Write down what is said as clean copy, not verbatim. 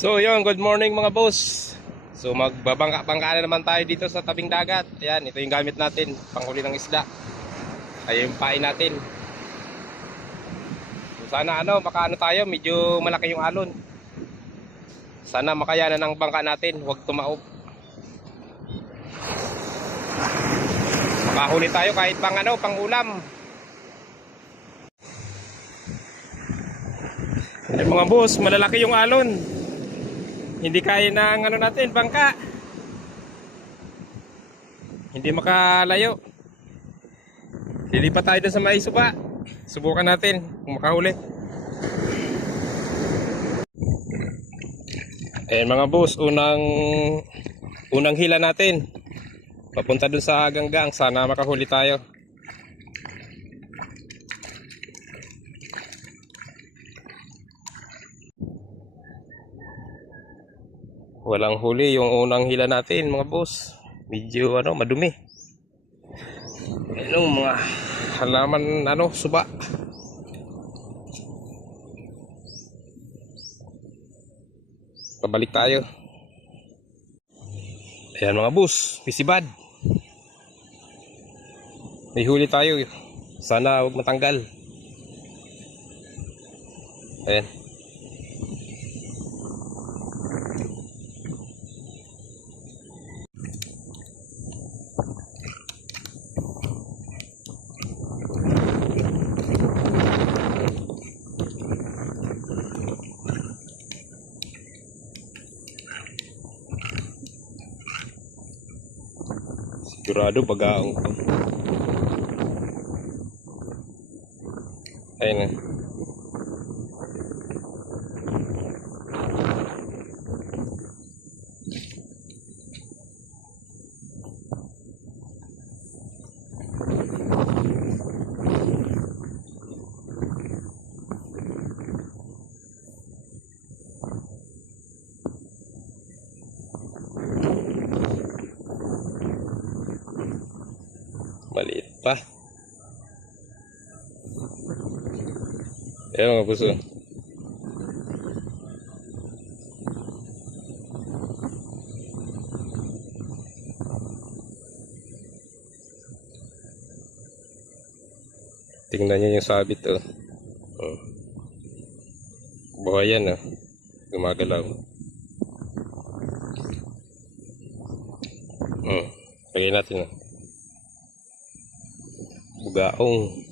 So yun, good morning mga boss. So magbabangka-bangka na naman tayo dito sa tabing dagat. Ayan, ito yung gamit natin, panghuli ng isda. Ayan yung pain natin. So sana makaano tayo, medyo malaki yung alon. Sana makayanan ng bangka natin, huwag tumaob. Makahuli tayo kahit pang ulam. Ay mga boss, malalaki yung alon. Hindi kaya ng natin, bangka. Hindi makalayo. Lilipat tayo dun sa may suba. Subukan natin kung makahuli. Ayan mga boss, unang hila natin. Papunta dun sa ganggang, sana makahuli tayo. Walang huli yung unang hila natin mga boss. Medyo madumi. Ayun mga halaman suba. Pabalik tayo. Ayan mga boss, pisibad. May huli tayo. Sana huwag matanggal. Ayan. Sigurado bagaong ko. Ayun na. Maliit pa. Ayan mga puso. Tingnan nyo yung sabit buhayan gumagalaw. Lagay natin bugaong.